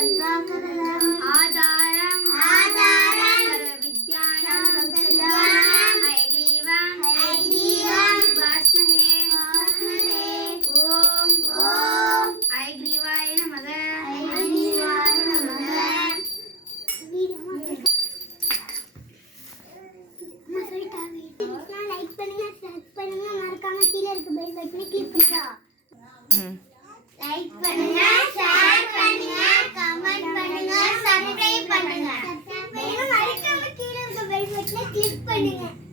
ஆதாரம். ஆதாரம். சர்வ வித்யானம் ஐக்ரீவம் ஐக்ரீவம் பாஸ்மஹே பாஸ்மஹே ஓம். ஓம். ஐக்ரீவாய நமக. ஐக்ரீவாய பண்ணுங்க மறக்காம கீழே இருக்க பெல் பட்டனை கிளிக் பண்ணுங்க லைக் பண்ணுங்க. சப்ஸ்கிரைப் பண்ணுங்க